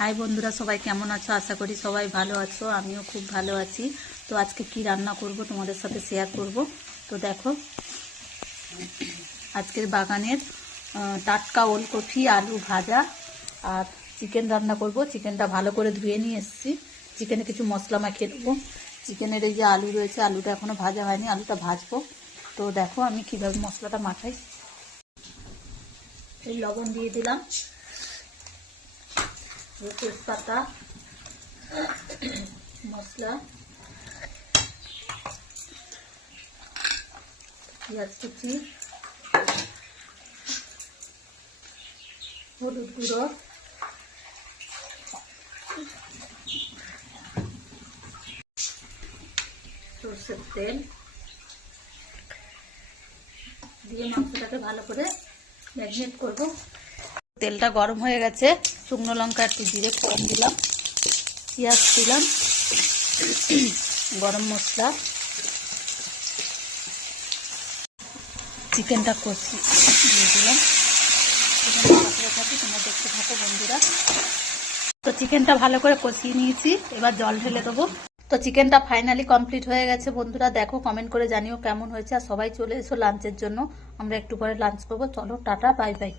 High বন্ধুরা, সবাই কেমন আছো? আশা করি সবাই ভালো আছো। আমিও খুব ভালো আছি। তো আজকে কি রান্না করব তোমাদের সাথে শেয়ার করব। তো দেখো, আজকের বাগানের টাটকা ওলকপি আলু ভাজা আর চিকেন রান্না করব। চিকেনটা ভালো করে ধুয়ে নিয়ে এসেছি। চিকেনে কিছু মশলা মাখিয়ে দেবো। চিকেনের এই যে আলু রয়েছে, আলুটা এখনও ভাজা হয়নি, আলুটা ভাজবো। তো দেখো আমি কীভাবে মশলাটা মাখাই। এই লবণ দিয়ে দিলাম, তেজপাতা, মশলা, পেঁয়াজ কুচি, হলুদ গুঁড়ো, সরষের তেল দিয়ে মাংসটাকে ভালো করে ম্যারিনেট করব। তেলটা গরম হয়ে গেছে, শুকনো লঙ্কা একটু জিরে ফোড়ন দিলাম, পেঁয়াজ দিলাম, গরম মশলা, চিকেনটা কষি দিয়ে দিলাম। তোমরা দেখতে থাকো বন্ধুরা। তো চিকেনটা ভালো করে কষিয়ে নিয়েছি, এবার জল ঢেলে দেবো। তো চিকেনটা ফাইনালি কমপ্লিট হয়ে গেছে বন্ধুরা। দেখো, কমেন্ট করে জানিও কেমন হয়েছে। আর সবাই চলে এসো লাঞ্চের জন্য, আমরা একটু পরে লাঞ্চ করবো। চলো, টাটা, বাই বাই।